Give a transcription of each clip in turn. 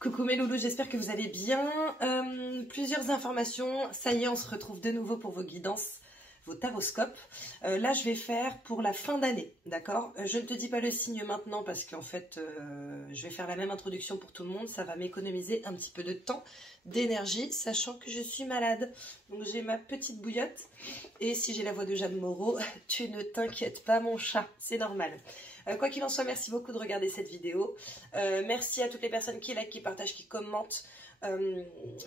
Coucou mes loulous, j'espère que vous allez bien. Plusieurs informations, ça y est, on se retrouve de nouveau pour vos guidances, vos taroscopes. Là, je vais faire pour la fin d'année, d'accord? Je ne te dis pas le signe maintenant parce qu'en fait, je vais faire la même introduction pour tout le monde. Ça va m'économiser un petit peu de temps, d'énergie, sachant que je suis malade. Donc j'ai ma petite bouillotte. Et si j'ai la voix de Jeanne Moreau, tu ne t'inquiètes pas mon chat, c'est normal. Quoi qu'il en soit, merci beaucoup de regarder cette vidéo. Merci à toutes les personnes qui likent, qui partagent, qui commentent.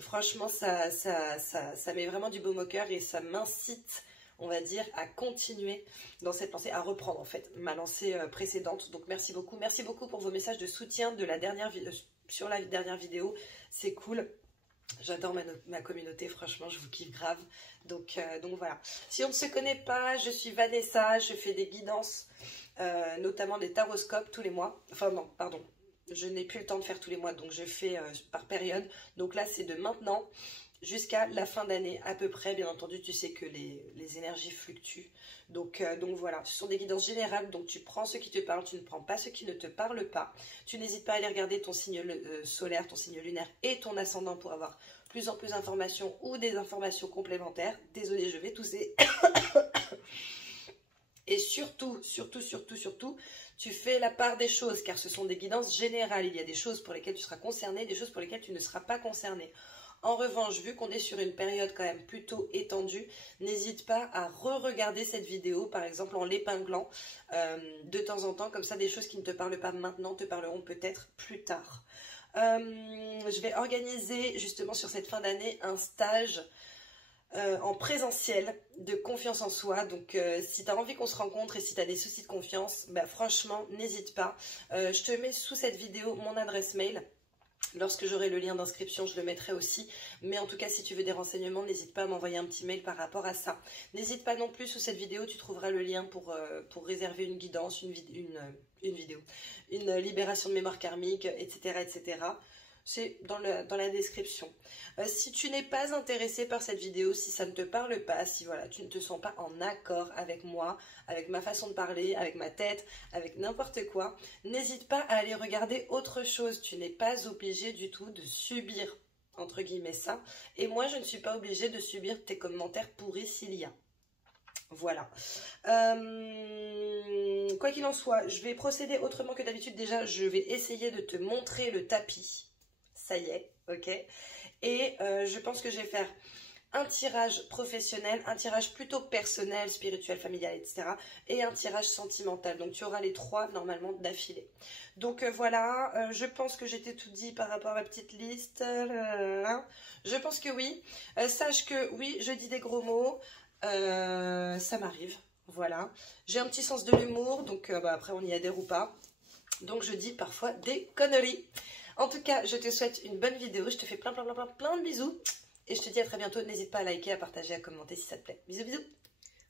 Franchement, ça met vraiment du baume au cœur et ça m'incite, on va dire, à continuer dans cette lancée, à reprendre en fait ma lancée précédente. Donc merci beaucoup pour vos messages de soutien de la dernière sur la dernière vidéo. C'est cool. J'adore ma communauté, franchement, je vous kiffe grave. Donc voilà. Si on ne se connaît pas, je suis Vanessa, je fais des guidances, notamment des taroscopes tous les mois. Enfin non, pardon, je n'ai plus le temps de faire tous les mois, donc je fais par période. Donc là, c'est de maintenant jusqu'à la fin d'année à peu près. Bien entendu, tu sais que les énergies fluctuent. Donc voilà, ce sont des guidances générales. Donc tu prends ce qui te parle, tu ne prends pas ce qui ne te parle pas. Tu n'hésites pas à aller regarder ton signe solaire, ton signe lunaire et ton ascendant pour avoir plus en plus d'informations ou des informations complémentaires. Désolée, je vais tousser. Et surtout, tu fais la part des choses, car ce sont des guidances générales. Il y a des choses pour lesquelles tu seras concerné, des choses pour lesquelles tu ne seras pas concerné. En revanche, vu qu'on est sur une période quand même plutôt étendue, n'hésite pas à re-regarder cette vidéo, par exemple en l'épinglant de temps en temps, comme ça des choses qui ne te parlent pas maintenant te parleront peut-être plus tard. Je vais organiser justement sur cette fin d'année un stage en présentiel de confiance en soi. Donc si tu as envie qu'on se rencontre et si tu as des soucis de confiance, bah, franchement n'hésite pas. Je te mets sous cette vidéo mon adresse mail. Lorsque j'aurai le lien d'inscription, je le mettrai aussi. Mais en tout cas, si tu veux des renseignements, n'hésite pas à m'envoyer un petit mail par rapport à ça. N'hésite pas non plus, sous cette vidéo, tu trouveras le lien pour réserver une guidance, une libération de mémoire karmique, etc. etc. C'est dans la description. Si tu n'es pas intéressé par cette vidéo, si ça ne te parle pas, si voilà, tu ne te sens pas en accord avec moi, avec ma façon de parler, avec ma tête, avec n'importe quoi, n'hésite pas à aller regarder autre chose. Tu n'es pas obligé du tout de subir, entre guillemets, ça. Et moi, je ne suis pas obligée de subir tes commentaires pourris s'il y a. Voilà. Quoi qu'il en soit, je vais procéder autrement que d'habitude. Déjà, je vais essayer de te montrer le tapis. Ça y est, ok. Et je pense que je vais faire un tirage professionnel, un tirage plutôt personnel, spirituel, familial, etc. Et un tirage sentimental. Donc tu auras les trois normalement d'affilée. Donc voilà, je pense que j'étais tout dit par rapport à ma petite liste. Je pense que oui. Sache que oui, je dis des gros mots. Ça m'arrive. Voilà. J'ai un petit sens de l'humour. Donc après on y adhère ou pas. Donc je dis parfois des conneries. En tout cas, je te souhaite une bonne vidéo. Je te fais plein de bisous. Et je te dis à très bientôt. N'hésite pas à liker, à partager, à commenter si ça te plaît. Bisous, bisous.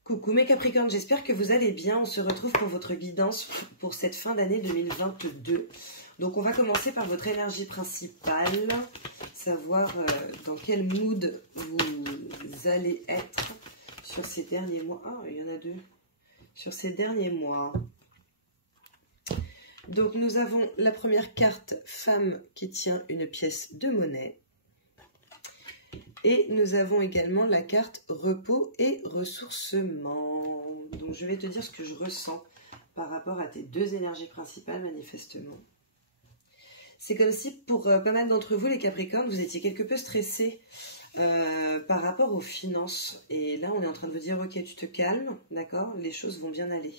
Coucou mes Capricornes, j'espère que vous allez bien. On se retrouve pour votre guidance pour cette fin d'année 2022. Donc on va commencer par votre énergie principale. Savoir dans quel mood vous allez être sur ces derniers mois. Ah, il y en a deux. Sur ces derniers mois. Donc nous avons la première carte femme qui tient une pièce de monnaie. Et nous avons également la carte repos et ressourcement. Donc je vais te dire ce que je ressens par rapport à tes deux énergies principales manifestement. C'est comme si pour pas mal d'entre vous les Capricornes, vous étiez quelque peu stressés par rapport aux finances. Et là on est en train de vous dire ok tu te calmes, d'accord, les choses vont bien aller.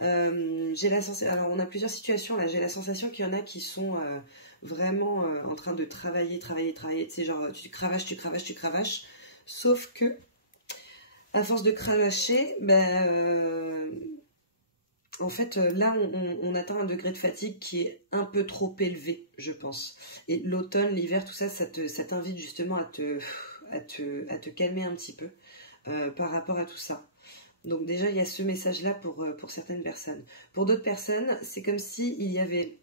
J'ai la sensation, alors on a plusieurs situations là, j'ai la sensation qu'il y en a qui sont vraiment en train de travailler, tu sais, genre tu cravaches, sauf que à force de cravacher, en fait là on atteint un degré de fatigue qui est un peu trop élevé, je pense. Et l'automne, l'hiver, tout ça, ça t'invite justement à te calmer un petit peu par rapport à tout ça. Donc déjà, il y a ce message-là pour certaines personnes. Pour d'autres personnes, c'est comme s'il y avait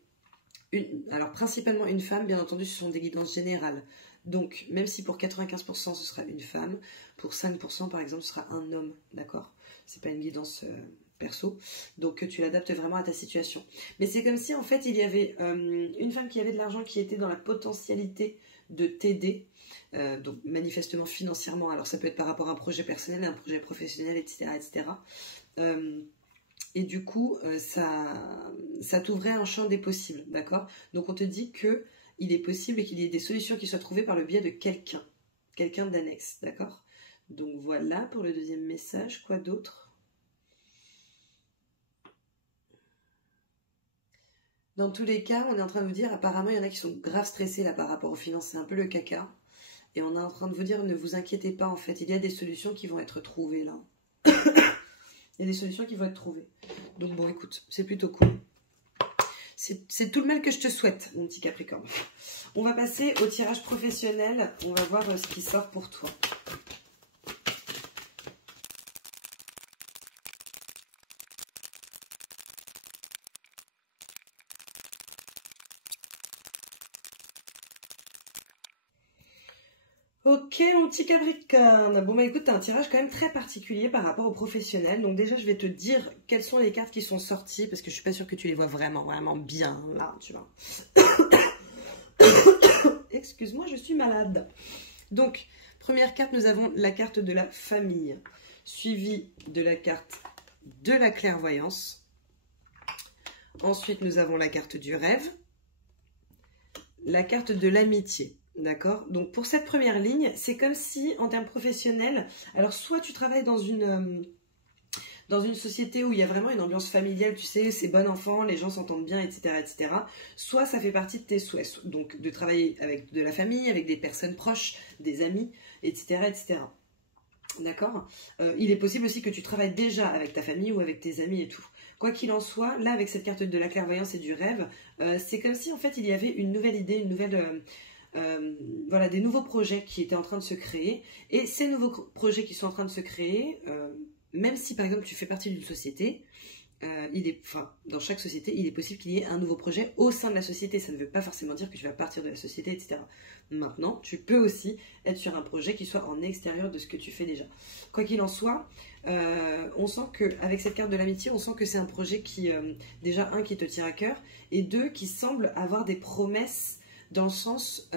alors principalement une femme, bien entendu, ce sont des guidances générales. Donc, même si pour 95% ce sera une femme, pour 5% par exemple, ce sera un homme, d'accord? C'est pas une guidance perso, donc tu l'adaptes vraiment à ta situation. Mais c'est comme si en fait il y avait une femme qui avait de l'argent qui était dans la potentialité de t'aider, donc manifestement financièrement, alors ça peut être par rapport à un projet personnel, un projet professionnel, etc. etc. Et du coup, ça t'ouvrait un champ des possibles, d'accord? Donc on te dit que il est possible qu'il y ait des solutions qui soient trouvées par le biais de quelqu'un d'annexe, d'accord? Donc voilà pour le deuxième message. Quoi d'autre? Dans tous les cas, on est en train de vous dire, apparemment, il y en a qui sont grave stressés là par rapport aux finances, c'est un peu le caca. Et on est en train de vous dire, ne vous inquiétez pas, en fait, il y a des solutions qui vont être trouvées là. Il y a des solutions qui vont être trouvées. Donc bon, écoute, c'est plutôt cool. C'est tout le mal que je te souhaite, mon petit Capricorne. On va passer au tirage professionnel. On va voir ce qui sort pour toi. Ok, mon petit Capricorne. Bon, bah écoute, t'as un tirage quand même très particulier par rapport au professionnel. Donc déjà, je vais te dire quelles sont les cartes qui sont sorties, parce que je suis pas sûre que tu les vois vraiment, vraiment bien, là, tu vois. Excuse-moi, je suis malade. Donc, première carte, nous avons la carte de la famille, suivie de la carte de la clairvoyance. Ensuite, nous avons la carte du rêve, la carte de l'amitié. D'accord? Donc pour cette première ligne, c'est comme si en termes professionnels, alors soit tu travailles dans une société où il y a vraiment une ambiance familiale, tu sais, c'est bon enfant, les gens s'entendent bien, etc., etc. Soit ça fait partie de tes souhaits, donc de travailler avec de la famille, avec des personnes proches, des amis, etc., etc. D'accord? Il est possible aussi que tu travailles déjà avec ta famille ou avec tes amis et tout. Quoi qu'il en soit, là avec cette carte de la clairvoyance et du rêve, c'est comme si en fait il y avait une nouvelle idée, une nouvelle... voilà, des nouveaux projets qui étaient en train de se créer. Et ces nouveaux projets qui sont en train de se créer, même si par exemple tu fais partie d'une société, dans chaque société, il est possible qu'il y ait un nouveau projet au sein de la société. Ça ne veut pas forcément dire que tu vas partir de la société, etc. Maintenant, tu peux aussi être sur un projet qui soit en extérieur de ce que tu fais déjà. Quoi qu'il en soit, on sent qu'avec cette carte de l'amitié, on sent que c'est un projet qui, déjà, un, qui te tient à cœur, et deux, qui semble avoir des promesses dans le sens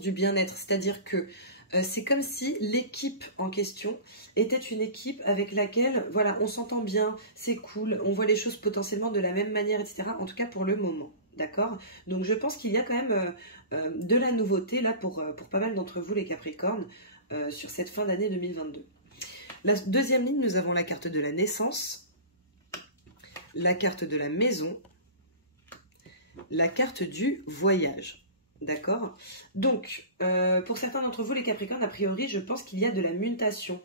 du bien-être. C'est-à-dire que c'est comme si l'équipe en question était une équipe avec laquelle, voilà, on s'entend bien, c'est cool, on voit les choses potentiellement de la même manière, etc. En tout cas pour le moment, d'accord? Donc je pense qu'il y a quand même de la nouveauté là pour pas mal d'entre vous les Capricornes sur cette fin d'année 2022. La deuxième ligne, nous avons la carte de la naissance, la carte de la maison, la carte du voyage. D'accord? Donc, pour certains d'entre vous, les Capricornes, a priori, je pense qu'il y a de la mutation.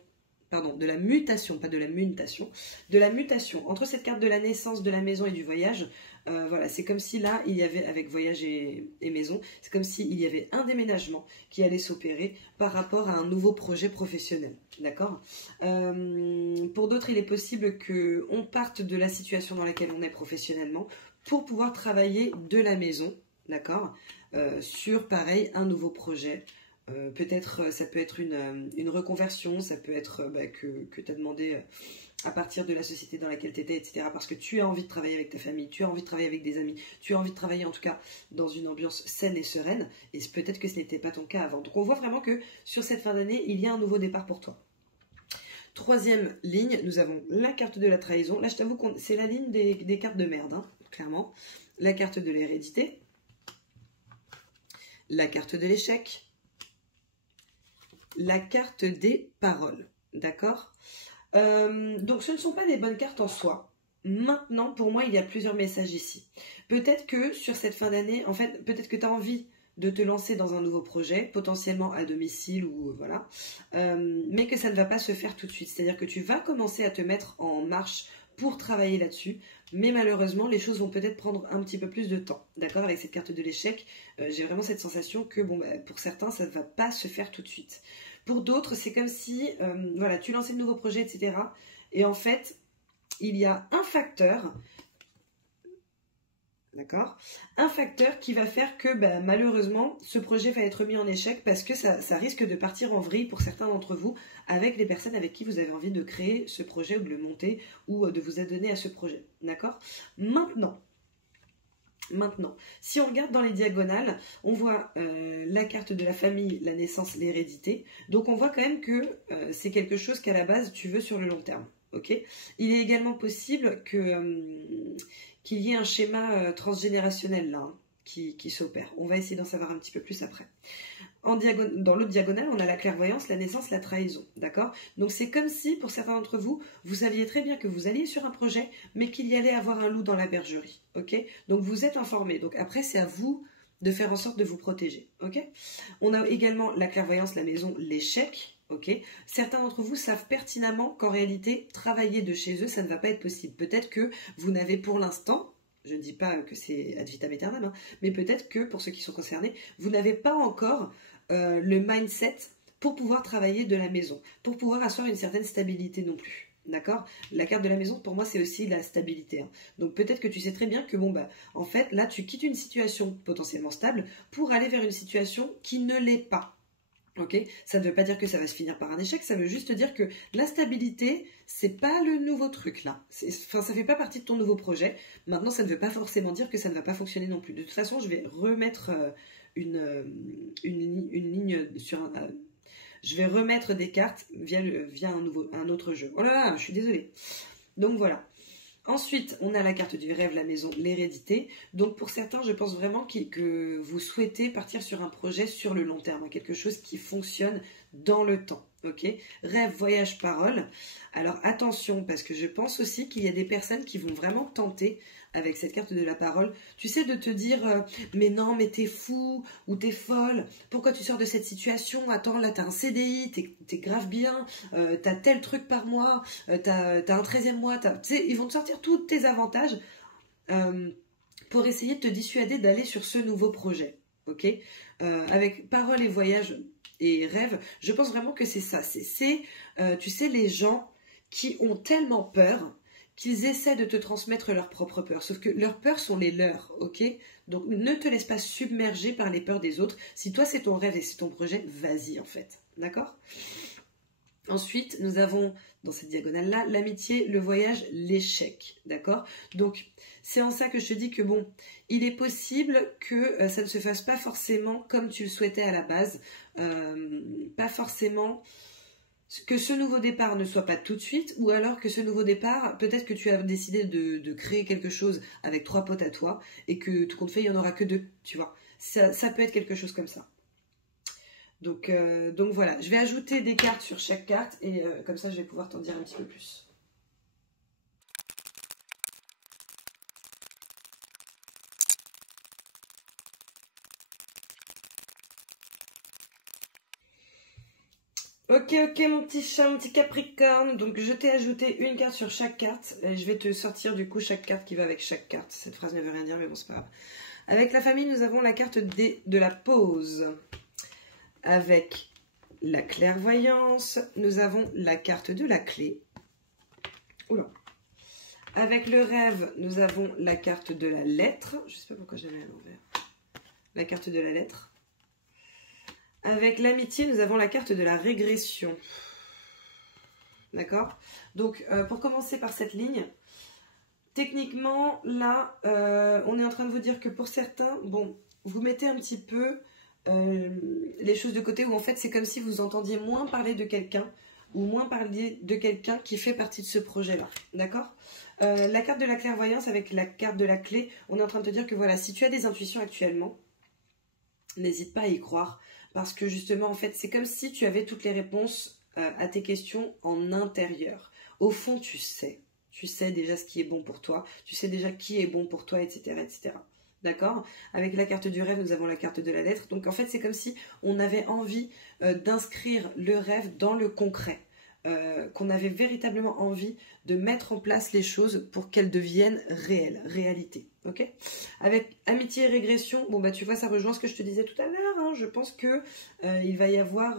Pardon, de la mutation, pas de la mutation. De la mutation. Entre cette carte de la naissance, de la maison et du voyage, voilà, c'est comme si là, il y avait, avec voyage et maison, c'est comme s'il y avait un déménagement qui allait s'opérer par rapport à un nouveau projet professionnel. D'accord? Pour d'autres, il est possible qu'on parte de la situation dans laquelle on est professionnellement pour pouvoir travailler de la maison, d'accord, sur, pareil, un nouveau projet. Peut-être, ça peut être une reconversion, ça peut être que tu as demandé à partir de la société dans laquelle tu étais, etc. Parce que tu as envie de travailler avec ta famille, tu as envie de travailler avec des amis, tu as envie de travailler en tout cas dans une ambiance saine et sereine, et peut-être que ce n'était pas ton cas avant. Donc on voit vraiment que sur cette fin d'année, il y a un nouveau départ pour toi. Troisième ligne, nous avons la carte de la trahison. Là, je t'avoue que c'est la ligne des cartes de merde, hein, clairement. La carte de l'hérédité, la carte de l'échec, la carte des paroles, d'accord? Donc ce ne sont pas des bonnes cartes en soi. Maintenant, pour moi, il y a plusieurs messages ici. Peut-être que sur cette fin d'année, en fait, peut-être que tu as envie de te lancer dans un nouveau projet, potentiellement à domicile ou voilà, mais que ça ne va pas se faire tout de suite. C'est-à-dire que tu vas commencer à te mettre en marche pour travailler là-dessus, mais malheureusement, les choses vont peut-être prendre un petit peu plus de temps. D'accord? Avec cette carte de l'échec, j'ai vraiment cette sensation que, bon, pour certains, ça ne va pas se faire tout de suite. Pour d'autres, c'est comme si, voilà, tu lançais de nouveaux projets, etc. Et en fait, il y a un facteur, D'accord? Un facteur qui va faire que malheureusement, ce projet va être mis en échec parce que ça risque de partir en vrille pour certains d'entre vous avec les personnes avec qui vous avez envie de créer ce projet ou de le monter ou de vous adonner à ce projet. D'accord? Maintenant, si on regarde dans les diagonales, on voit la carte de la famille, la naissance, l'hérédité. Donc on voit quand même que c'est quelque chose qu'à la base tu veux sur le long terme. Okay, il est également possible qu'il y ait un schéma transgénérationnel là, qui s'opère. On va essayer d'en savoir un petit peu plus après. Dans l'autre diagonale, on a la clairvoyance, la naissance, la trahison. D'accord? Donc c'est comme si, pour certains d'entre vous, vous saviez très bien que vous alliez sur un projet, mais qu'il y allait avoir un loup dans la bergerie. Ok? Donc vous êtes informés. Donc après, c'est à vous de faire en sorte de vous protéger. Ok? On a également la clairvoyance, la maison, l'échec. Ok, certains d'entre vous savent pertinemment qu'en réalité, travailler de chez eux, ça ne va pas être possible. Peut-être que vous n'avez pour l'instant, je ne dis pas que c'est ad vitam aeternam, hein, mais peut-être que pour ceux qui sont concernés, vous n'avez pas encore le mindset pour pouvoir travailler de la maison, pour pouvoir asseoir une certaine stabilité non plus. D'accord? La carte de la maison, pour moi, c'est aussi la stabilité. Hein. Donc peut-être que tu sais très bien que, en fait, là, tu quittes une situation potentiellement stable pour aller vers une situation qui ne l'est pas. Ok, ça ne veut pas dire que ça va se finir par un échec, ça veut juste dire que la stabilité, c'est pas le nouveau truc là. Ça fait pas partie de ton nouveau projet. Maintenant, ça ne veut pas forcément dire que ça ne va pas fonctionner non plus. De toute façon, je vais remettre une ligne sur un. Je vais remettre des cartes via un autre jeu. Oh là là, je suis désolée. Donc voilà. Ensuite, on a la carte du rêve, la maison, l'hérédité. Donc pour certains, je pense vraiment que vous souhaitez partir sur un projet sur le long terme, quelque chose qui fonctionne dans le temps. Ok, rêve, voyage, parole. Alors attention, parce que je pense aussi qu'il y a des personnes qui vont vraiment tenter avec cette carte de la parole, tu sais, de te dire mais non, mais t'es fou ou t'es folle, pourquoi tu sors de cette situation? Attends, là t'as un CDI, t'es grave bien, t'as tel truc par mois, t'as un 13e mois, tu sais, ils vont te sortir tous tes avantages pour essayer de te dissuader d'aller sur ce nouveau projet. Ok, avec parole et voyage et rêve, je pense vraiment que c'est ça. Tu sais, les gens qui ont tellement peur qu'ils essaient de te transmettre leurs propres peurs. Sauf que leurs peurs sont les leurs, ok? Donc ne te laisse pas submerger par les peurs des autres. Si toi c'est ton rêve et c'est ton projet, vas-y en fait. D'accord? Ensuite, nous avons dans cette diagonale-là l'amitié, le voyage, l'échec. D'accord? Donc, c'est en ça que je te dis que bon, il est possible que ça ne se fasse pas forcément comme tu le souhaitais à la base. Pas forcément que ce nouveau départ ne soit pas tout de suite, ou alors que ce nouveau départ, peut-être que tu as décidé de créer quelque chose avec 3 potes à toi, et que tout compte fait, il n'y en aura que 2, tu vois. Ça peut être quelque chose comme ça. Donc voilà, je vais ajouter des cartes sur chaque carte, et comme ça, je vais pouvoir t'en dire un petit peu plus. Ok, mon petit chat, mon petit capricorne. Donc, je t'ai ajouté une carte sur chaque carte. Et je vais te sortir du coup chaque carte qui va avec chaque carte. Cette phrase ne veut rien dire, mais bon, c'est pas grave. Avec la famille, nous avons la carte de la pause. Avec la clairvoyance, nous avons la carte de la clé. Oula. Avec le rêve, nous avons la carte de la lettre. Je ne sais pas pourquoi j'ai mis à l'envers. La carte de la lettre. Avec l'amitié, nous avons la carte de la régression. D'accord? Donc, pour commencer par cette ligne, techniquement, là, on est en train de vous dire que pour certains, bon, vous mettez un petit peu les choses de côté, où en fait, c'est comme si vous entendiez moins parler de quelqu'un, ou moins parler de quelqu'un qui fait partie de ce projet-là. D'accord? La carte de la clairvoyance avec la carte de la clé, on est en train de te dire que voilà, si tu as des intuitions actuellement, n'hésite pas à y croire. Parce que justement, en fait, c'est comme si tu avais toutes les réponses à tes questions en intérieur. Au fond, tu sais déjà ce qui est bon pour toi, tu sais déjà qui est bon pour toi, etc. etc. D'accord? Avec la carte du rêve, nous avons la carte de la lettre. Donc en fait, c'est comme si on avait envie d'inscrire le rêve dans le concret. Qu'on avait véritablement envie de mettre en place les choses pour qu'elles deviennent réelles, réalité. Ok? Avec amitié et régression, bon bah tu vois, ça rejoint ce que je te disais tout à l'heure. Hein, je pense que il va y avoir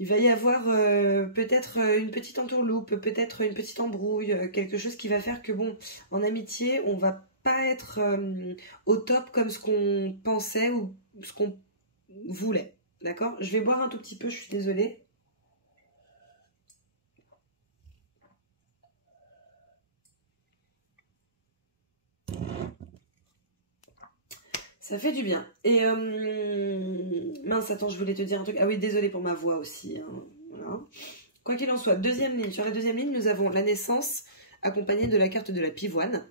Il va y avoir peut-être une petite entourloupe, peut-être une petite embrouille, quelque chose qui va faire que, bon, en amitié, on va pas être au top comme ce qu'on pensait ou ce qu'on voulait. D'accord? Je vais boire un tout petit peu, je suis désolée. Ça fait du bien. Et mince, attends, je voulais te dire un truc. Ah oui, désolée pour ma voix aussi. Hein. Voilà. Quoi qu'il en soit, deuxième ligne. Sur la deuxième ligne, nous avons la naissance accompagnée de la carte de la pivoine.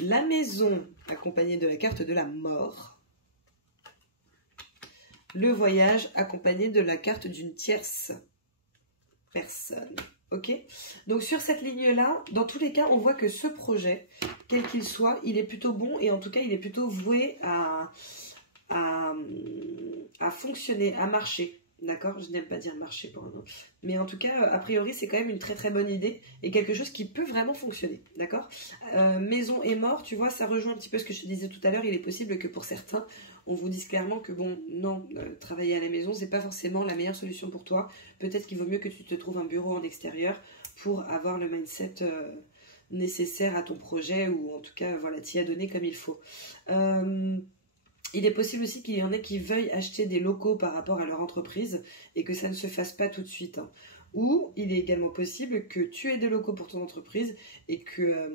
La maison accompagnée de la carte de la mort. Le voyage accompagné de la carte d'une tierce personne. Ok? Donc sur cette ligne-là, dans tous les cas, on voit que ce projet, quel qu'il soit, il est plutôt bon et en tout cas, il est plutôt voué à fonctionner, à marcher. D'accord? Je n'aime pas dire marcher pour un nom. Mais en tout cas, a priori, c'est quand même une très très bonne idée et quelque chose qui peut vraiment fonctionner. D'accord? Maison et mort, tu vois, ça rejoint un petit peu ce que je te disais tout à l'heure. Il est possible que pour certains, on vous dise clairement que bon, non, travailler à la maison, c'est pas forcément la meilleure solution pour toi. Peut-être qu'il vaut mieux que tu te trouves un bureau en extérieur pour avoir le mindset nécessaire à ton projet ou en tout cas, voilà, t'y adonner comme il faut. Il est possible aussi qu'il y en ait qui veuillent acheter des locaux par rapport à leur entreprise et que ça ne se fasse pas tout de suite. Hein. Ou il est également possible que tu aies des locaux pour ton entreprise et que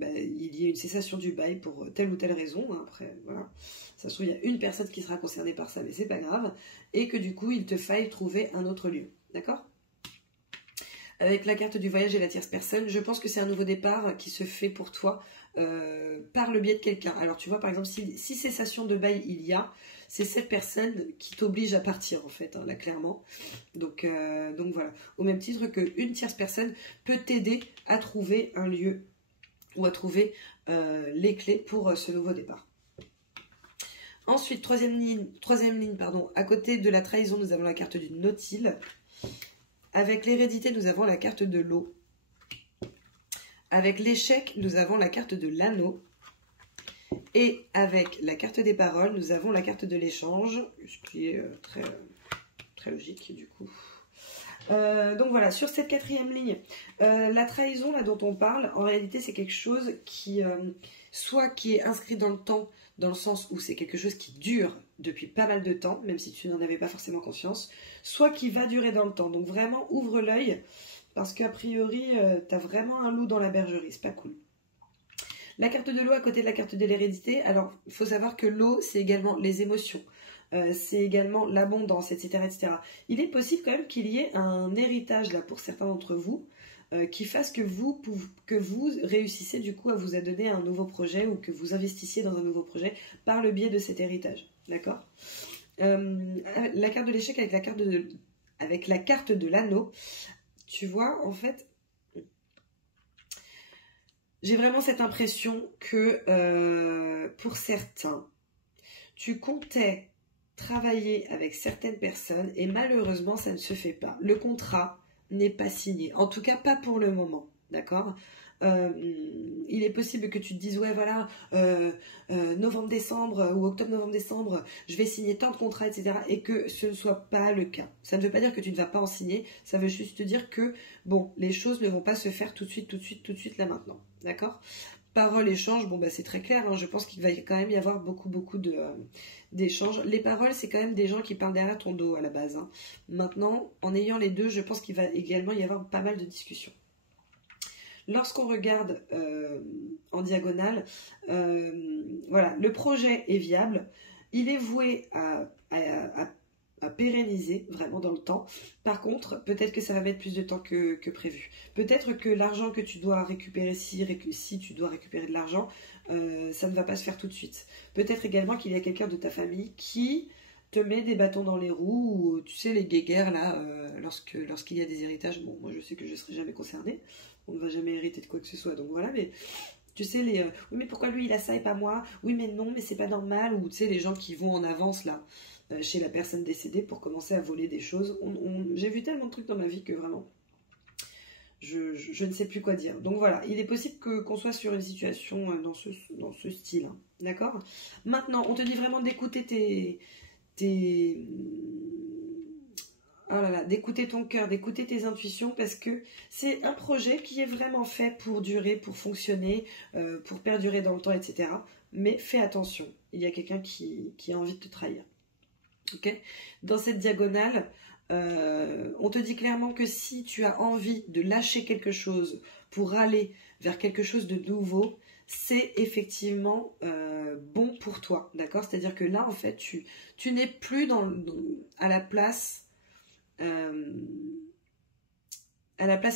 il y ait une cessation du bail pour telle ou telle raison. Hein. Après, voilà. Ça se trouve, il y a une personne qui sera concernée par ça, mais c'est pas grave. Et que du coup, il te faille trouver un autre lieu. D'accord ? Avec la carte du voyage et la tierce personne, je pense que c'est un nouveau départ qui se fait pour toi par le biais de quelqu'un. Alors tu vois, par exemple, si cessation de bail il y a, c'est cette personne qui t'oblige à partir en fait, hein, là clairement. Donc voilà, au même titre qu'une tierce personne peut t'aider à trouver un lieu ou à trouver les clés pour ce nouveau départ. Ensuite, troisième ligne, à côté de la trahison, nous avons la carte du Nautile. Avec l'hérédité, nous avons la carte de l'eau. Avec l'échec, nous avons la carte de l'anneau. Et avec la carte des paroles, nous avons la carte de l'échange, ce qui est très, très logique du coup. Donc voilà, sur cette quatrième ligne, la trahison là dont on parle, en réalité c'est quelque chose qui, soit qui est inscrit dans le temps, dans le sens où c'est quelque chose qui dure depuis pas mal de temps, même si tu n'en avais pas forcément conscience, soit qui va durer dans le temps. Donc vraiment, ouvre l'œil, parce qu'a priori, tu as vraiment un loup dans la bergerie, c'est pas cool. La carte de l'eau à côté de la carte de l'hérédité, alors il faut savoir que l'eau, c'est également les émotions, c'est également l'abondance, etc., etc. Il est possible quand même qu'il y ait un héritage là pour certains d'entre vous, qui fasse que vous réussissez du coup à vous adonner à un nouveau projet ou que vous investissiez dans un nouveau projet par le biais de cet héritage. D'accord ? La carte de l'échec avec la carte de l'anneau, tu vois, en fait, j'ai vraiment cette impression que pour certains, tu comptais travailler avec certaines personnes et malheureusement, ça ne se fait pas. Le contrat n'est pas signé, en tout cas pas pour le moment, d'accord ? Il est possible que tu te dises, ouais voilà, novembre-décembre ou octobre-novembre-décembre, je vais signer tant de contrats, etc. et que ce ne soit pas le cas. Ça ne veut pas dire que tu ne vas pas en signer, ça veut juste te dire que, bon, les choses ne vont pas se faire tout de suite, là maintenant, d'accord ? Paroles, échanges, bon bah c'est très clair, hein, je pense qu'il va quand même y avoir beaucoup d'échanges. Les paroles, c'est quand même des gens qui parlent derrière ton dos à la base. Hein. Maintenant, en ayant les deux, je pense qu'il va également y avoir pas mal de discussions. Lorsqu'on regarde en diagonale, voilà, le projet est viable, il est voué à pérenniser vraiment dans le temps. Par contre, peut-être que ça va mettre plus de temps que prévu. Peut-être que l'argent que tu dois récupérer, si tu dois récupérer de l'argent, ça ne va pas se faire tout de suite. Peut-être également qu'il y a quelqu'un de ta famille qui te met des bâtons dans les roues, ou tu sais, les guéguerres là, lorsqu'il y a des héritages. Bon, moi je sais que je ne serai jamais concernée, on ne va jamais hériter de quoi que ce soit, donc voilà, mais tu sais, oui mais pourquoi lui il a ça et pas moi, oui mais non mais c'est pas normal, ou tu sais les gens qui vont en avance là, chez la personne décédée pour commencer à voler des choses. J'ai vu tellement de trucs dans ma vie que vraiment, je ne sais plus quoi dire. Donc voilà, il est possible qu'on soit sur une situation dans ce style, hein, d'accord ? Maintenant, on te dit vraiment d'écouter oh là là, d'écouter ton cœur, d'écouter tes intuitions, parce que c'est un projet qui est vraiment fait pour durer, pour fonctionner, pour perdurer dans le temps, etc. Mais fais attention, il y a quelqu'un qui a envie de te trahir. Ok ? Dans cette diagonale, on te dit clairement que si tu as envie de lâcher quelque chose pour aller vers quelque chose de nouveau, c'est effectivement bon pour toi, d'accord? C'est-à-dire que là, en fait, tu n'es plus à la place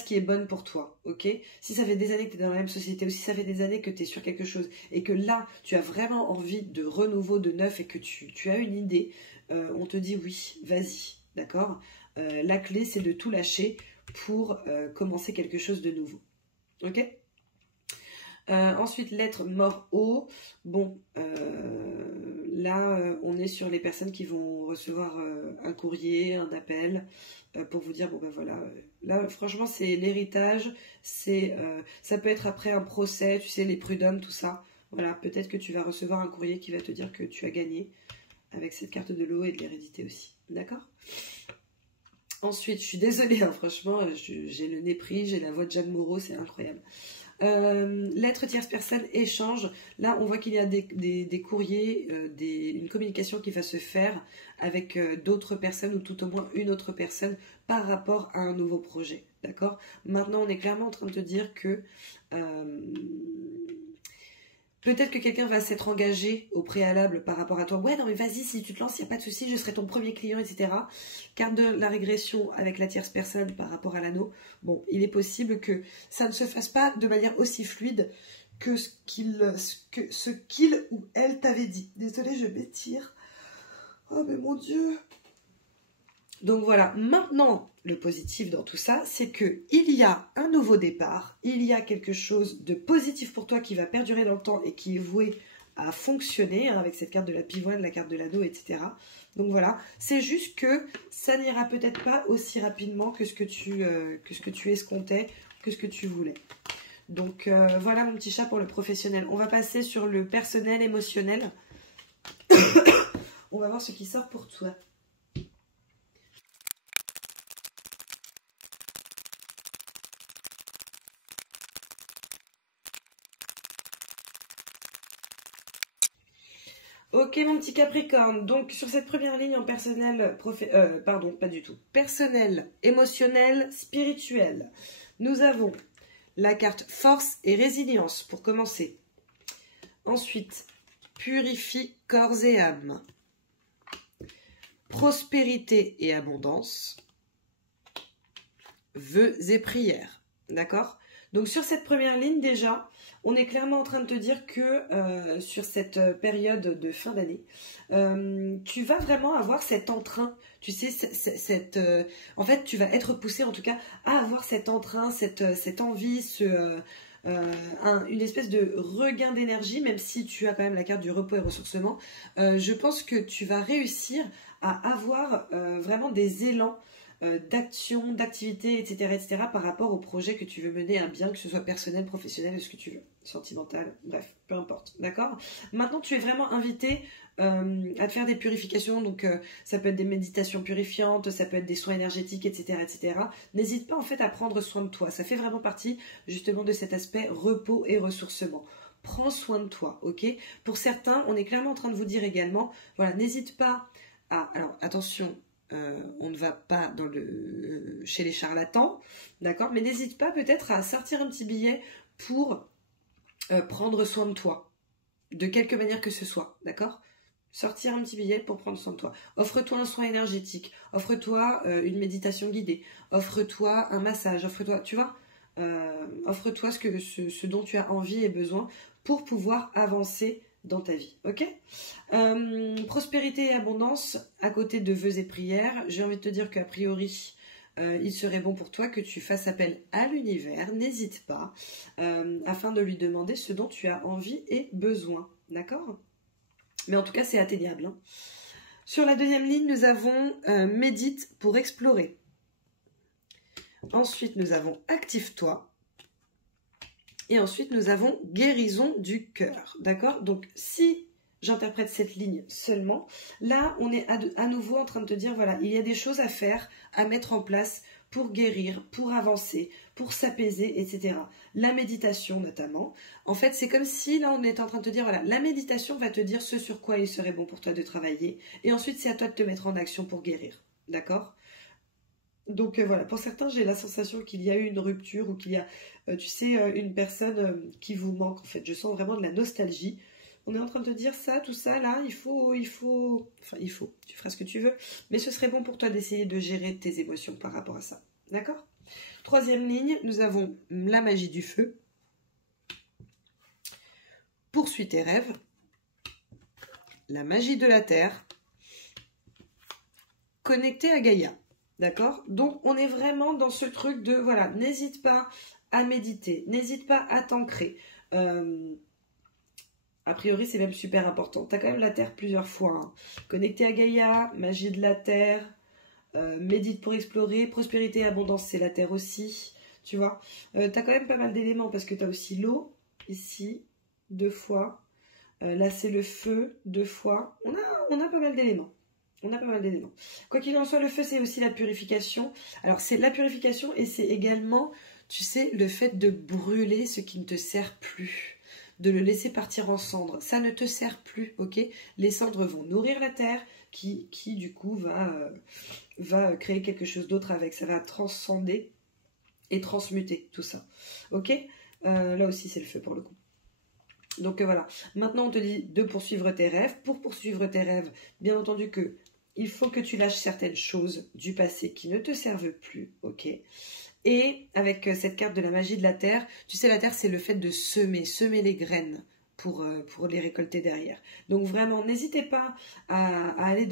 qui est bonne pour toi, ok? Si ça fait des années que tu es dans la même société, ou si ça fait des années que tu es sur quelque chose, et que là, tu as vraiment envie de renouveau, de neuf, et que tu as une idée, on te dit oui, vas-y, d'accord? La clé, c'est de tout lâcher pour commencer quelque chose de nouveau, ok? Ensuite, lettre mort haut. Bon, là, on est sur les personnes qui vont recevoir un courrier, un appel, pour vous dire, bon ben voilà, là, franchement, c'est l'héritage, ça peut être après un procès, tu sais, les prud'hommes, tout ça. Voilà, peut-être que tu vas recevoir un courrier qui va te dire que tu as gagné, avec cette carte de l'eau et de l'hérédité aussi, d'accord? Ensuite, je suis désolée, hein, franchement, j'ai le nez pris, j'ai la voix de Jeanne Moreau, c'est incroyable. Lettre tierce personne, échange. Là, on voit qu'il y a des courriers, une communication qui va se faire avec d'autres personnes ou tout au moins une autre personne par rapport à un nouveau projet. D'accord? Maintenant, on est clairement en train de te dire que peut-être que quelqu'un va s'être engagé au préalable par rapport à toi. Ouais, non, mais vas-y, si tu te lances, il n'y a pas de souci, je serai ton premier client, etc. Carte de la régression avec la tierce personne par rapport à l'anneau. Bon, il est possible que ça ne se fasse pas de manière aussi fluide que ce qu'il ou elle t'avait dit. Désolée, je m'étire. Oh, mais mon Dieu. Donc voilà, maintenant, le positif dans tout ça, c'est que il y a un nouveau départ, il y a quelque chose de positif pour toi qui va perdurer dans le temps et qui est voué à fonctionner, hein, avec cette carte de la pivoine, la carte de l'anneau, etc. Donc voilà, c'est juste que ça n'ira peut-être pas aussi rapidement que ce que tu escomptais, que ce que tu voulais. Donc voilà mon petit chat pour le professionnel. On va passer sur le personnel émotionnel. On va voir ce qui sort pour toi. Ok mon petit Capricorne, donc sur cette première ligne en personnel, pardon, pas du tout, personnel, émotionnel, spirituel, nous avons la carte force et résilience pour commencer. Ensuite, purifie corps et âme, prospérité et abondance, vœux et prières, d'accord? Donc sur cette première ligne déjà, on est clairement en train de te dire que sur cette période de fin d'année, tu vas vraiment avoir cet entrain, tu sais, en fait tu vas être poussé en tout cas à avoir cet entrain, cette envie, une espèce de regain d'énergie, même si tu as quand même la carte du repos et ressourcement. Je pense que tu vas réussir à avoir vraiment des élans d'action, d'activité, etc., par rapport au projet que tu veux mener à bien, que ce soit personnel, professionnel, ce que tu veux, sentimental, bref, peu importe, d'accord? Maintenant, tu es vraiment invité à te faire des purifications, donc ça peut être des méditations purifiantes, ça peut être des soins énergétiques, etc., etc. N'hésite pas en fait à prendre soin de toi, ça fait vraiment partie justement de cet aspect repos et ressourcement. Prends soin de toi, ok? Pour certains, on est clairement en train de vous dire également, voilà, n'hésite pas à, alors attention, on ne va pas chez les charlatans, d'accord? Mais n'hésite pas peut-être à sortir un petit billet pour prendre soin de toi, de quelque manière que ce soit, d'accord? Sortir un petit billet pour prendre soin de toi. Offre-toi un soin énergétique, offre-toi une méditation guidée, offre-toi un massage, offre-toi, tu vois, offre-toi ce dont tu as envie et besoin pour pouvoir avancer dans ta vie, ok? Prospérité et abondance, à côté de vœux et prières, j'ai envie de te dire qu'a priori, il serait bon pour toi que tu fasses appel à l'univers, n'hésite pas, afin de lui demander ce dont tu as envie et besoin, d'accord? Mais en tout cas, c'est atteignable, hein. Sur la deuxième ligne, nous avons médite pour explorer. Ensuite, nous avons active-toi. Et ensuite, nous avons guérison du cœur, d'accord? Donc, si j'interprète cette ligne seulement. Là, on est à nouveau en train de te dire, voilà, il y a des choses à faire, à mettre en place pour guérir, pour avancer, pour s'apaiser, etc. La méditation notamment. En fait, c'est comme si là, on est en train de te dire, voilà, la méditation va te dire ce sur quoi il serait bon pour toi de travailler. Et ensuite, c'est à toi de te mettre en action pour guérir. D'accord ? Donc voilà, pour certains, j'ai la sensation qu'il y a eu une rupture ou qu'il y a, tu sais, une personne qui vous manque. En fait, je sens vraiment de la nostalgie. On est en train de te dire ça, tout ça, là, il faut, tu feras ce que tu veux, mais ce serait bon pour toi d'essayer de gérer tes émotions par rapport à ça. D'accord ? Troisième ligne, nous avons la magie du feu. Poursuis tes rêves. La magie de la terre. Connecté à Gaïa. D'accord ? Donc, on est vraiment dans ce truc de, voilà, n'hésite pas à méditer, n'hésite pas à t'ancrer. A priori, c'est même super important. Tu as quand même la Terre plusieurs fois. Hein. Connecté à Gaïa, magie de la Terre, médite pour explorer, prospérité et abondance, c'est la Terre aussi. Tu vois, tu as quand même pas mal d'éléments parce que tu as aussi l'eau, ici, 2 fois. Là, c'est le feu, 2 fois. On a pas mal d'éléments. On a pas mal d'éléments. Quoi qu'il en soit, le feu, c'est aussi la purification. Alors, c'est la purification et c'est également, tu sais, le fait de brûler ce qui ne te sert plus. De le laisser partir en cendres. Ça ne te sert plus, ok? Les cendres vont nourrir la terre qui du coup, va créer quelque chose d'autre avec. Ça va transcender et transmuter tout ça, ok? Là aussi, c'est le feu pour le coup. Donc voilà. Maintenant, on te dit de poursuivre tes rêves. Pour poursuivre tes rêves, bien entendu que il faut que tu lâches certaines choses du passé qui ne te servent plus, ok? Et avec cette carte de la magie de la terre, tu sais, la terre, c'est le fait de semer les graines pour les récolter derrière. Donc vraiment, n'hésitez pas à aller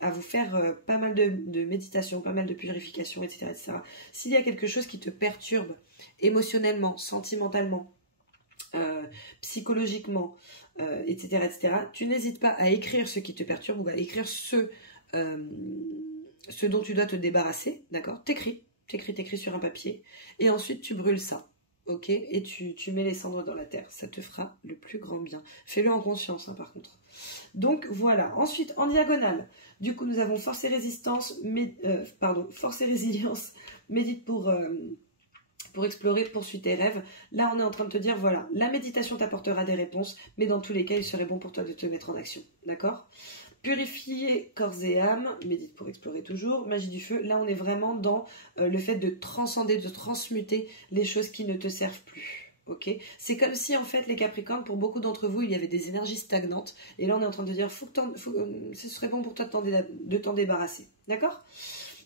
à vous faire pas mal de méditation, pas mal de purification, etc., etc. S'il y a quelque chose qui te perturbe émotionnellement, sentimentalement, psychologiquement, etc., etc., tu n'hésites pas à écrire ce qui te perturbe ou à écrire ce dont tu dois te débarrasser, d'accord ? T'écris sur un papier et ensuite tu brûles ça, ok ? Et tu mets les cendres dans la terre, ça te fera le plus grand bien. Fais-le en conscience, hein, par contre. Donc voilà. Ensuite, en diagonale, du coup, nous avons force et résistance, force et résilience, médite pour explorer, poursuis tes rêves. Là, on est en train de te dire, voilà, la méditation t'apportera des réponses, mais dans tous les cas, il serait bon pour toi de te mettre en action, d'accord ? Purifier corps et âme, médite pour explorer toujours, magie du feu, là on est vraiment dans le fait de transcender, de transmuter les choses qui ne te servent plus. Ok ? C'est comme si en fait les Capricornes, pour beaucoup d'entre vous, il y avait des énergies stagnantes, et là on est en train de dire, ce serait bon pour toi de t'en débarrasser. D'accord ?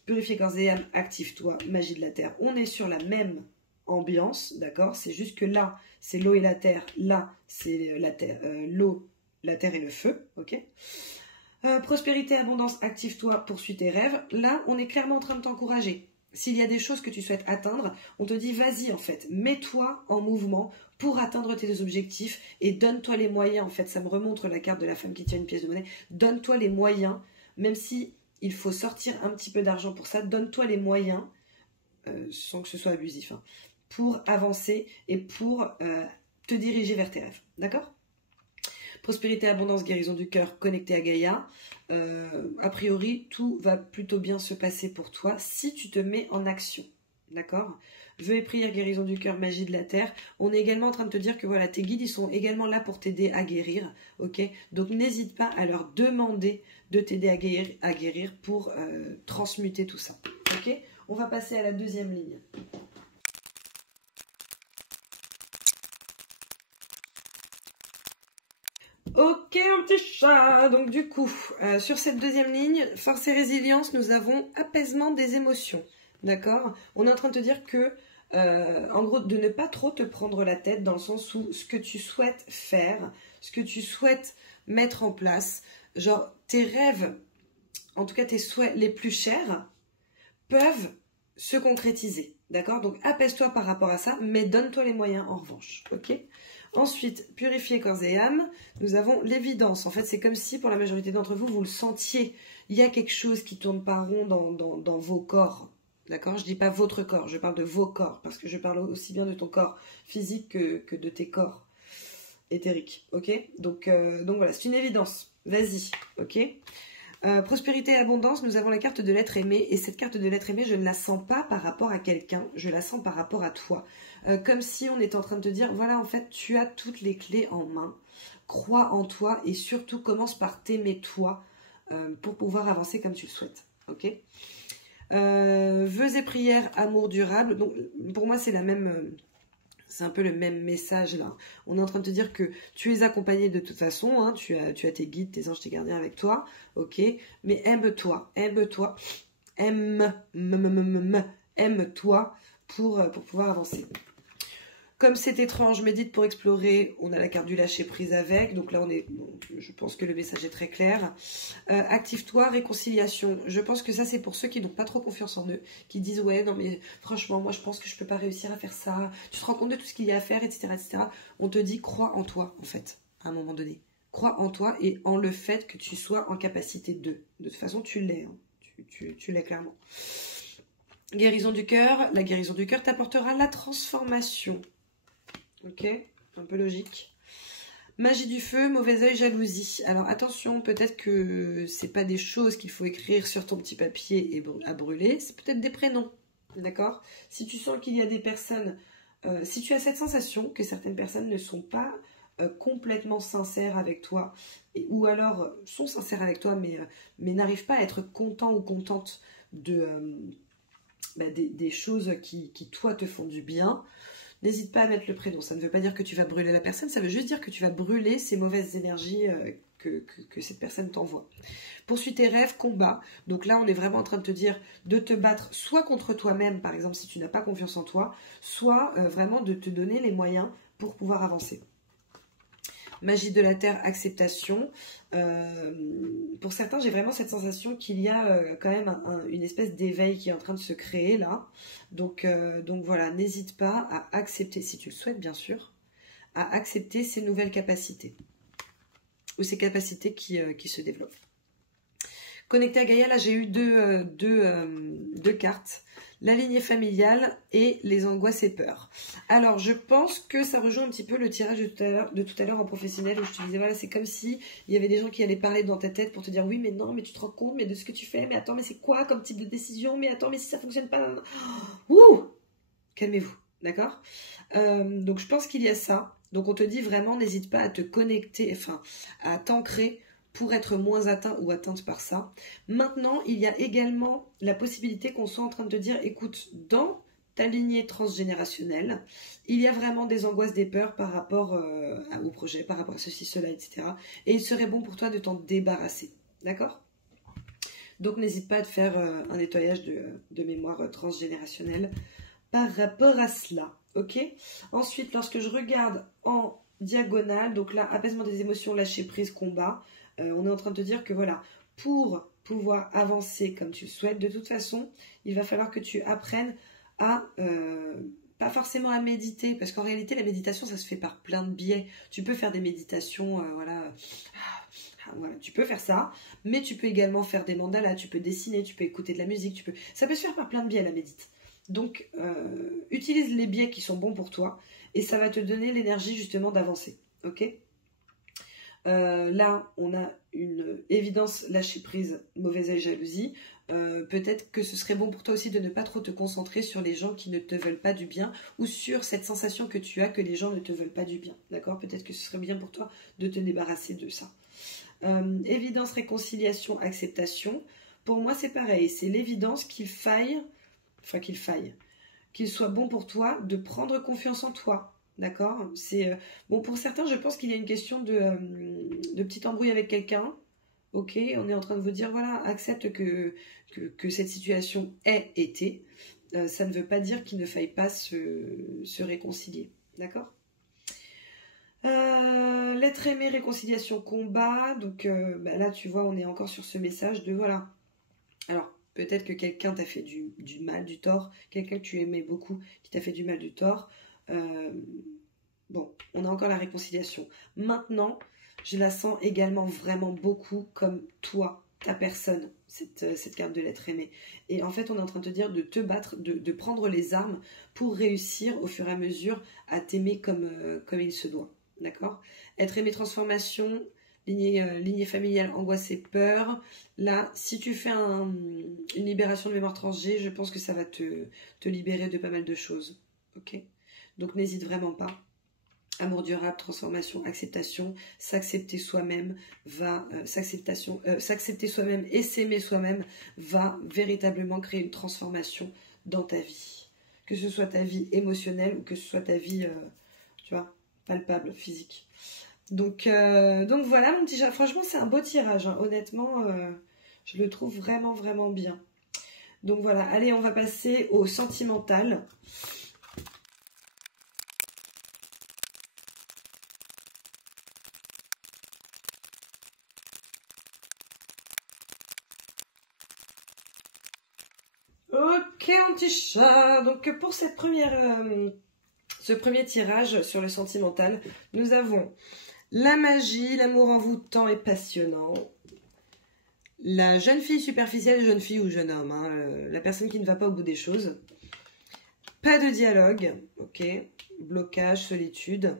Purifier corps et âme, active-toi, magie de la terre. On est sur la même ambiance, d'accord ? C'est juste que là, c'est l'eau et la terre, là, c'est la terre, l'eau, la terre et le feu, ok ? Prospérité, abondance, active-toi, poursuis tes rêves. Là, on est clairement en train de t'encourager. S'il y a des choses que tu souhaites atteindre, on te dit vas-y en fait, mets-toi en mouvement pour atteindre tes objectifs et donne-toi les moyens. En fait, ça me remontre la carte de la femme qui tient une pièce de monnaie. Donne-toi les moyens, même si il faut sortir un petit peu d'argent pour ça, donne-toi les moyens, sans que ce soit abusif, hein, pour avancer et pour te diriger vers tes rêves. D'accord ? Prospérité, abondance, guérison du cœur, connecté à Gaïa. A priori, tout va plutôt bien se passer pour toi si tu te mets en action. D'accord ? Vœux et prières, guérison du cœur, magie de la terre. On est également en train de te dire que voilà, tes guides, ils sont également là pour t'aider à guérir. Ok ? Donc n'hésite pas à leur demander de t'aider à guérir pour transmuter tout ça. Ok ? On va passer à la deuxième ligne. Ok, mon petit chat. Donc du coup, sur cette deuxième ligne, force et résilience, nous avons apaisement des émotions. D'accord ? On est en train de te dire que, en gros, de ne pas trop te prendre la tête dans le sens où ce que tu souhaites faire, ce que tu souhaites mettre en place, genre tes rêves, en tout cas tes souhaits les plus chers, peuvent se concrétiser. D'accord ? Donc apaise-toi par rapport à ça, mais donne-toi les moyens en revanche. Ok ? Ensuite, purifier corps et âme, nous avons l'évidence. En fait, c'est comme si, pour la majorité d'entre vous, vous le sentiez. Il y a quelque chose qui tourne pas rond dans vos corps. D'accord ? Je dis pas votre corps, je parle de vos corps, parce que je parle aussi bien de ton corps physique que de tes corps éthérique, ok? Donc voilà, c'est une évidence. Vas-y, ok? Prospérité et abondance, nous avons la carte de l'être aimé. Et cette carte de l'être aimé, je ne la sens pas par rapport à quelqu'un, je la sens par rapport à toi. Comme si on était en train de te dire, voilà, en fait, tu as toutes les clés en main. Crois en toi et surtout commence par t'aimer toi pour pouvoir avancer comme tu le souhaites, ok? Vœux et prières, amour durable. Donc, pour moi, c'est la même... c'est un peu le même message là. On est en train de te dire que tu es accompagné de toute façon, hein, tu as tes guides, tes anges, tes gardiens avec toi, ok? Mais aime-toi, aime-toi pour pouvoir avancer. Comme c'est étrange, médite pour explorer, on a la carte du lâcher prise avec, donc là je pense que le message est très clair. Active-toi, réconciliation, je pense que ça c'est pour ceux qui n'ont pas trop confiance en eux, qui disent ouais non mais franchement moi je pense que je peux pas réussir à faire ça, tu te rends compte de tout ce qu'il y a à faire, etc., etc. On te dit crois en toi en fait, à un moment donné. Crois en toi et en le fait que tu sois en capacité de toute façon tu l'es, hein. Tu l'es clairement. Guérison du cœur, la guérison du cœur t'apportera la transformation. Ok, un peu logique. Magie du feu, mauvais œil, jalousie. Alors attention, peut-être que c'est pas des choses qu'il faut écrire sur ton petit papier et à brûler, c'est peut-être des prénoms, d'accord? Si tu sens qu'il y a des personnes, si tu as cette sensation que certaines personnes ne sont pas complètement sincères avec toi, ou alors sont sincères avec toi, mais n'arrivent pas à être contents ou contentes des choses qui toi te font du bien, n'hésite pas à mettre le prénom. Ça ne veut pas dire que tu vas brûler la personne, ça veut juste dire que tu vas brûler ces mauvaises énergies que cette personne t'envoie. Poursuis tes rêves, combat. Donc là, on est vraiment en train de te dire de te battre soit contre toi-même, par exemple, si tu n'as pas confiance en toi, soit vraiment de te donner les moyens pour pouvoir avancer. Magie de la terre, acceptation. Pour certains, j'ai vraiment cette sensation qu'il y a quand même une espèce d'éveil qui est en train de se créer là. Donc voilà, n'hésite pas à accepter, si tu le souhaites bien sûr, à accepter ces nouvelles capacités. Ou ces capacités qui se développent. Connecté à Gaïa, là j'ai eu deux cartes. La lignée familiale et les angoisses et peurs. Alors, je pense que ça rejoint un petit peu le tirage de tout à l'heure en professionnel où je te disais, voilà, c'est comme si il y avait des gens qui allaient parler dans ta tête pour te dire, oui, mais non, mais tu te rends compte, mais de ce que tu fais, mais attends, mais c'est quoi comme type de décision, mais attends, mais si ça fonctionne pas, ouh, calmez-vous, d'accord? Donc, je pense qu'il y a ça. Donc, on te dit vraiment, n'hésite pas à te connecter, enfin, à t'ancrer pour être moins atteint ou atteinte par ça. Maintenant, il y a également la possibilité qu'on soit en train de te dire, écoute, dans ta lignée transgénérationnelle, il y a vraiment des angoisses, des peurs par rapport au projet, par rapport à ceci, cela, etc. Et il serait bon pour toi de t'en débarrasser. D'accord? Donc, n'hésite pas à te faire un nettoyage de mémoire transgénérationnelle par rapport à cela. Ok? Ensuite, lorsque je regarde en diagonale, donc là, apaisement des émotions, lâcher prise, combat, on est en train de te dire que voilà, pour pouvoir avancer comme tu le souhaites, de toute façon, il va falloir que tu apprennes à, pas forcément à méditer, parce qu'en réalité, la méditation, ça se fait par plein de biais. Tu peux faire des méditations, voilà, tu peux faire ça, mais tu peux également faire des mandalas, tu peux dessiner, tu peux écouter de la musique, ça peut se faire par plein de biais, la médite. Donc, utilise les biais qui sont bons pour toi, et ça va te donner l'énergie justement d'avancer, ok ? Là, on a une évidence lâcher prise, mauvais œil, jalousie. Peut-être que ce serait bon pour toi aussi de ne pas trop te concentrer sur les gens qui ne te veulent pas du bien ou sur cette sensation que tu as que les gens ne te veulent pas du bien. D'accord? Peut-être que ce serait bien pour toi de te débarrasser de ça. Évidence, réconciliation, acceptation. Pour moi, c'est pareil. C'est l'évidence qu'il soit bon pour toi de prendre confiance en toi. D'accord? C'est bon, pour certains, je pense qu'il y a une question de petite embrouille avec quelqu'un. Ok, on est en train de vous dire, voilà, accepte que cette situation ait été. Ça ne veut pas dire qu'il ne faille pas se réconcilier. D'accord? L'être aimé, réconciliation, combat. Donc là, tu vois, on est encore sur ce message de voilà. Alors, peut-être que quelqu'un t'a fait du mal, du tort. Quelqu'un que tu aimais beaucoup qui t'a fait du mal, du tort. Bon, on a encore la réconciliation. Maintenant, je la sens également vraiment beaucoup comme toi, ta personne, cette carte de l'être aimé. Et en fait, on est en train de te dire de te battre, de prendre les armes pour réussir au fur et à mesure à t'aimer comme il se doit. d'accord? Être aimé, transformation, lignée familiale, angoisse et peur. Là, si tu fais une libération de mémoire transgé, je pense que ça va te libérer de pas mal de choses, ok? Donc n'hésite vraiment pas. Amour durable, transformation, acceptation, s'accepter soi-même s'accepter soi-même et s'aimer soi-même va véritablement créer une transformation dans ta vie. Que ce soit ta vie émotionnelle ou que ce soit ta vie, tu vois, palpable, physique. Donc voilà mon petit chat. Franchement, c'est un beau tirage, hein. Honnêtement, je le trouve vraiment, vraiment bien. Donc voilà, allez, on va passer au sentimental. Ok, mon petit chat. Donc pour cette ce premier tirage sur le sentimental, nous avons la magie, l'amour envoûtant et passionnant. La jeune fille superficielle, jeune fille ou jeune homme, hein, la personne qui ne va pas au bout des choses. Pas de dialogue, ok. Blocage, solitude.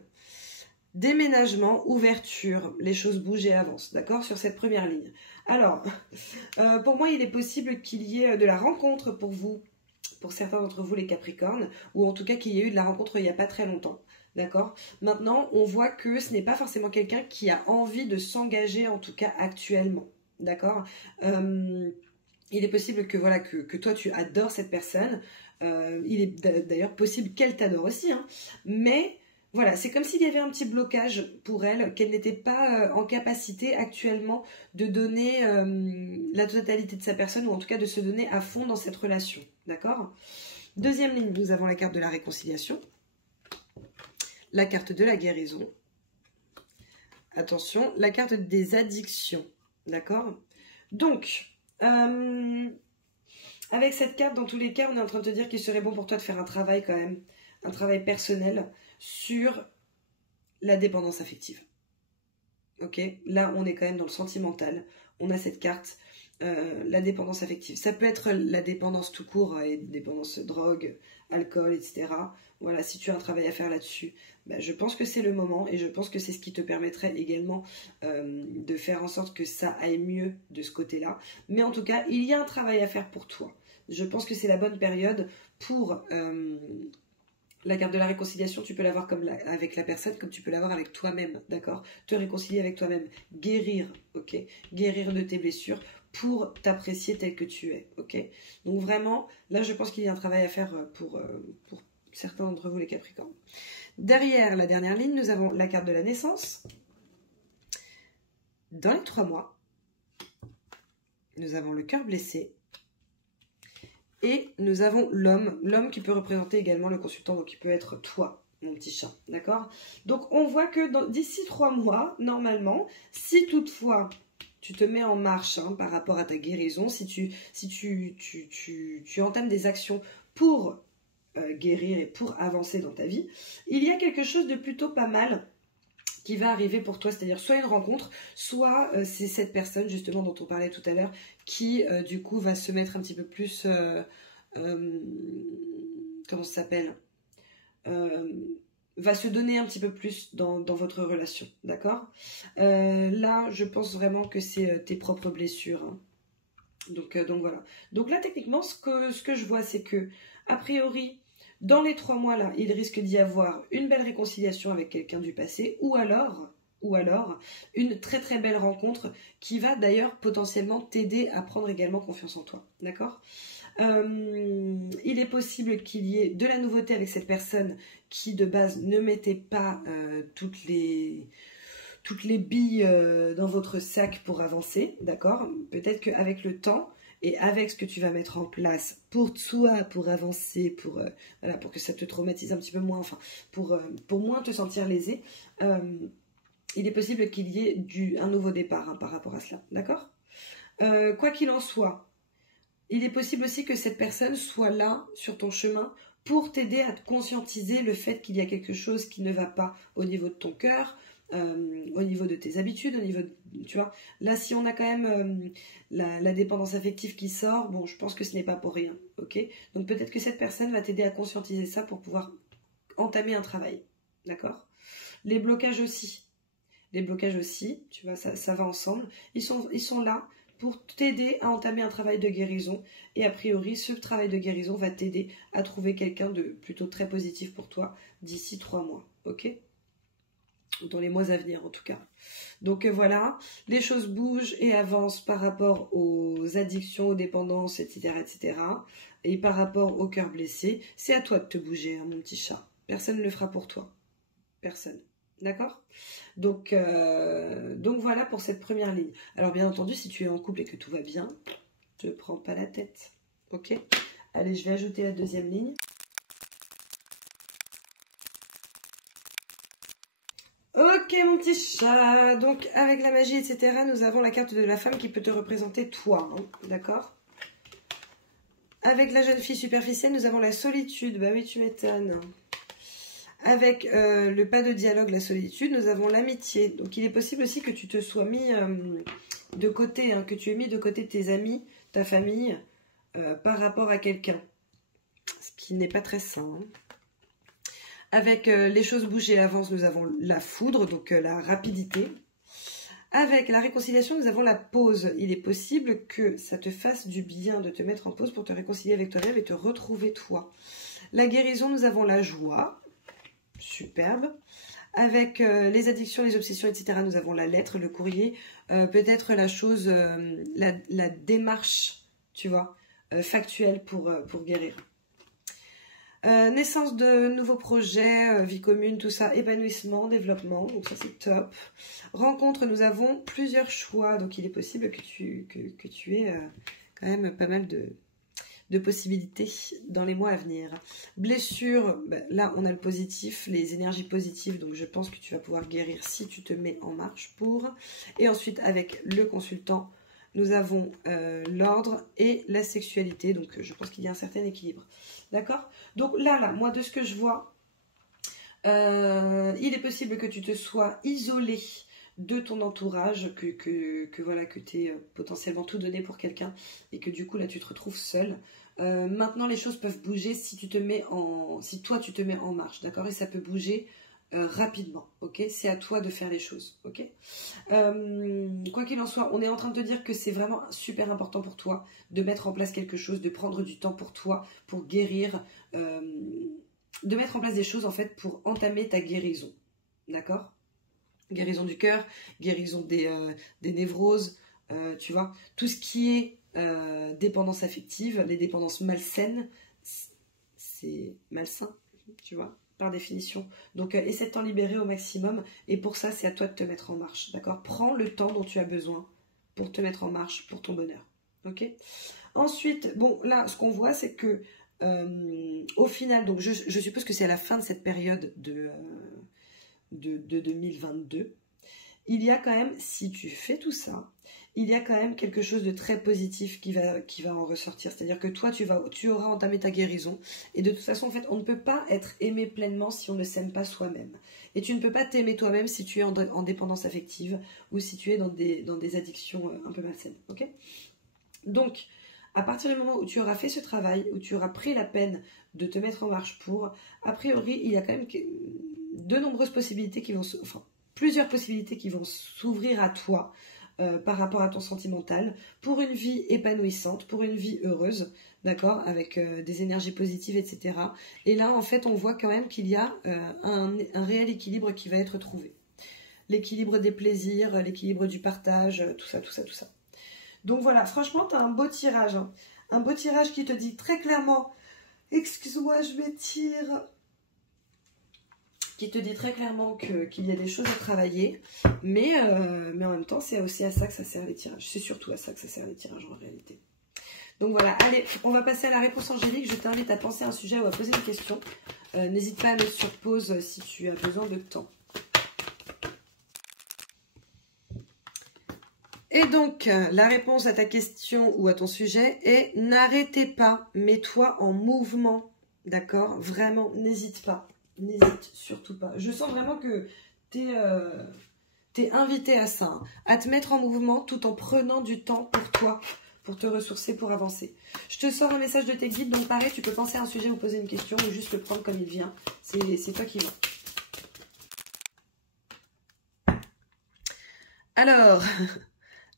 Déménagement, ouverture, les choses bougent et avancent, d'accord, sur cette première ligne. Alors, pour moi, il est possible qu'il y ait de la rencontre pour vous, pour certains d'entre vous les Capricornes, ou en tout cas qu'il y ait eu de la rencontre il n'y a pas très longtemps, d'accord. Maintenant, on voit que ce n'est pas forcément quelqu'un qui a envie de s'engager, en tout cas actuellement, d'accord. Il est possible que, voilà, que toi, tu adores cette personne, il est d'ailleurs possible qu'elle t'adore aussi, hein, mais... Voilà, c'est comme s'il y avait un petit blocage pour elle, qu'elle n'était pas en capacité actuellement de donner la totalité de sa personne, ou en tout cas de se donner à fond dans cette relation, d'accord? Deuxième ligne, nous avons la carte de la réconciliation, la carte de la guérison, attention, la carte des addictions, d'accord? Donc, avec cette carte, dans tous les cas, on est en train de te dire qu'il serait bon pour toi de faire un travail quand même, un travail personnel, sur la dépendance affective. Ok, là on est quand même dans le sentimental. On a cette carte, la dépendance affective. Ça peut être la dépendance tout court, et dépendance drogue, alcool, etc. Voilà, si tu as un travail à faire là-dessus, bah, je pense que c'est le moment et je pense que c'est ce qui te permettrait également de faire en sorte que ça aille mieux de ce côté-là. Mais en tout cas, il y a un travail à faire pour toi. Je pense que c'est la bonne période pour... La carte de la réconciliation, tu peux l'avoir avec la personne comme tu peux l'avoir avec toi-même, d'accord? Te réconcilier avec toi-même, guérir, ok? Guérir de tes blessures pour t'apprécier tel que tu es, ok? Donc vraiment, là je pense qu'il y a un travail à faire pour certains d'entre vous les Capricornes. Derrière la dernière ligne, nous avons la carte de la naissance. Dans les 3 mois, nous avons le cœur blessé. Et nous avons l'homme qui peut représenter également le consultant, donc qui peut être toi, mon petit chat, d'accord? Donc on voit que d'ici 3 mois, normalement, si toutefois tu te mets en marche par rapport à ta guérison, si tu entames des actions pour guérir et pour avancer dans ta vie, il y a quelque chose de plutôt pas mal qui va arriver pour toi, c'est-à-dire soit une rencontre, soit c'est cette personne justement dont on parlait tout à l'heure qui du coup va se mettre un petit peu plus, comment ça s'appelle, va se donner un petit peu plus dans votre relation, d'accord? Là, je pense vraiment que c'est tes propres blessures, hein. Donc voilà. Donc là, techniquement, ce que je vois, c'est que, a priori, dans les 3 mois là, il risque d'y avoir une belle réconciliation avec quelqu'un du passé, ou alors une très très belle rencontre qui va d'ailleurs potentiellement t'aider à prendre également confiance en toi, d'accord? Il est possible qu'il y ait de la nouveauté avec cette personne qui de base ne mettait pas toutes les billes dans votre sac pour avancer, d'accord? Peut-être qu'avec le temps et avec ce que tu vas mettre en place pour toi, pour avancer, voilà, pour que ça te traumatise un petit peu moins, enfin, pour moins te sentir lésé, il est possible qu'il y ait un nouveau départ par rapport à cela, d'accord? Quoi qu'il en soit, il est possible aussi que cette personne soit là, sur ton chemin, pour t'aider à te conscientiser le fait qu'il y a quelque chose qui ne va pas au niveau de ton cœur, au niveau de tes habitudes, au niveau de, tu vois, là si on a quand même la dépendance affective qui sort, bon je pense que ce n'est pas pour rien, ok? Donc peut-être que cette personne va t'aider à conscientiser ça pour pouvoir entamer un travail, d'accord? Les blocages aussi. Les blocages aussi, tu vois, ça va ensemble. Ils sont là pour t'aider à entamer un travail de guérison. Et a priori, ce travail de guérison va t'aider à trouver quelqu'un de plutôt très positif pour toi d'ici 3 mois. Ok ? Dans les mois à venir en tout cas. Donc voilà, les choses bougent et avancent par rapport aux addictions, aux dépendances, etc. etc. Et par rapport au cœur blessé. C'est à toi de te bouger, hein, mon petit chat. Personne ne le fera pour toi. Personne. D'accord ? Donc voilà pour cette première ligne. Alors bien entendu, si tu es en couple et que tout va bien, ne te prends pas la tête. Ok ? Allez, je vais ajouter la deuxième ligne. Ok mon petit chat, donc avec la magie, etc., nous avons la carte de la femme qui peut te représenter toi, hein, d'accord ? Avec la jeune fille superficielle, nous avons la solitude, bah oui tu m'étonnes. Avec le pas de dialogue, la solitude, nous avons l'amitié. Donc il est possible aussi que tu te sois mis de côté, hein, que tu aies mis de côté tes amis, ta famille, par rapport à quelqu'un. Ce qui n'est pas très sain, hein. Avec les choses bougent et avancent, nous avons la foudre, donc la rapidité. Avec la réconciliation, nous avons la pause. Il est possible que ça te fasse du bien de te mettre en pause pour te réconcilier avec toi-même et te retrouver toi. La guérison, nous avons la joie. Superbe. Avec les addictions, les obsessions, etc., nous avons la lettre, le courrier. Peut-être la chose, la démarche, tu vois, factuelle pour guérir. Naissance de nouveaux projets, vie commune, tout ça, épanouissement, développement, donc ça c'est top. Rencontre, nous avons plusieurs choix, donc il est possible que tu aies quand même pas mal de possibilités dans les mois à venir. Blessure, ben, là on a le positif, les énergies positives, donc je pense que tu vas pouvoir guérir si tu te mets en marche pour. Et ensuite avec le consultant, nous avons l'ordre et la sexualité, donc je pense qu'il y a un certain équilibre. D'accord ? Donc là, moi de ce que je vois, il est possible que tu te sois isolé de ton entourage, voilà, que tu aies potentiellement tout donné pour quelqu'un et que du coup là tu te retrouves seul. Maintenant les choses peuvent bouger si toi tu te mets en marche, d'accord ? Et ça peut bouger rapidement, ok ? C'est à toi de faire les choses, ok ? Quoi qu'il en soit, on est en train de te dire que c'est vraiment super important pour toi de mettre en place quelque chose, de prendre du temps pour toi, pour guérir, de mettre en place des choses en fait pour entamer ta guérison, d'accord ? Guérison du cœur, guérison des névroses, tu vois, tout ce qui est dépendance affective, les dépendances malsaines, c'est malsain, tu vois, par définition. Donc essaie de t'en libérer au maximum et pour ça c'est à toi de te mettre en marche, d'accord ? Prends le temps dont tu as besoin pour te mettre en marche pour ton bonheur, ok ? Ensuite, bon là ce qu'on voit c'est que au final, donc je suppose que c'est à la fin de cette période de 2022, il y a quand même, si tu fais tout ça, il y a quand même quelque chose de très positif qui va en ressortir. C'est-à-dire que toi, tu auras entamé ta guérison. Et de toute façon, en fait, on ne peut pas être aimé pleinement si on ne s'aime pas soi-même. Et tu ne peux pas t'aimer toi-même si tu es en dépendance affective ou si tu es dans des addictions un peu malsaines. Ok ? Donc, à partir du moment où tu auras fait ce travail, où tu auras pris la peine de te mettre en marche pour, a priori, il y a quand même de nombreuses possibilités qui vont plusieurs possibilités qui vont s'ouvrir à toi par rapport à ton sentimental, pour une vie épanouissante, pour une vie heureuse, d'accord, avec des énergies positives, etc. Et là, en fait, on voit quand même qu'il y a un réel équilibre qui va être trouvé. L'équilibre des plaisirs, l'équilibre du partage, tout ça. Donc voilà, franchement, tu as un beau tirage. Hein. Un beau tirage qui te dit très clairement, excuse-moi, je m'étire, qui te dit très clairement qu'il y a des choses à travailler, mais en même temps, c'est aussi à ça que ça sert les tirages. C'est surtout à ça que ça sert les tirages en réalité. Donc voilà, allez, on va passer à la réponse angélique. Je t'invite à penser à un sujet ou à poser une question. N'hésite pas à mettre sur pause si tu as besoin de temps. Et donc, la réponse à ta question ou à ton sujet est « N'arrêtez pas, mets-toi en mouvement ». D'accord ? Vraiment, n'hésite pas. N'hésite surtout pas. Je sens vraiment que t'es invité à ça, hein, à te mettre en mouvement tout en prenant du temps pour toi, pour te ressourcer, pour avancer. Je te sors un message de tes guides, donc pareil, tu peux penser à un sujet ou poser une question ou juste le prendre comme il vient. C'est toi qui vois. Alors,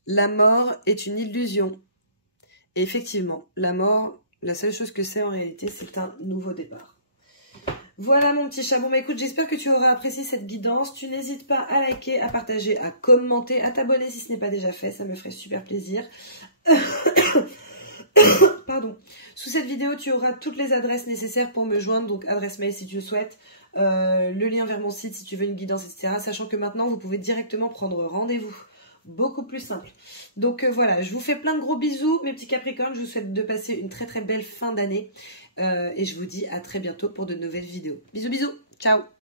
la mort est une illusion. Et effectivement, la mort, la seule chose que c'est en réalité, c'est un nouveau départ. Voilà mon petit chat. Bon bah écoute, j'espère que tu auras apprécié cette guidance. Tu n'hésites pas à liker, à partager, à commenter, à t'abonner si ce n'est pas déjà fait. Ça me ferait super plaisir. Pardon. Sous cette vidéo, tu auras toutes les adresses nécessaires pour me joindre. Donc adresse mail si tu le souhaites, le lien vers mon site si tu veux une guidance, etc. Sachant que maintenant, vous pouvez directement prendre rendez-vous. Beaucoup plus simple. Donc voilà, je vous fais plein de gros bisous, mes petits Capricornes. Je vous souhaite de passer une très très belle fin d'année. Et je vous dis à très bientôt pour de nouvelles vidéos. Bisous bisous, ciao.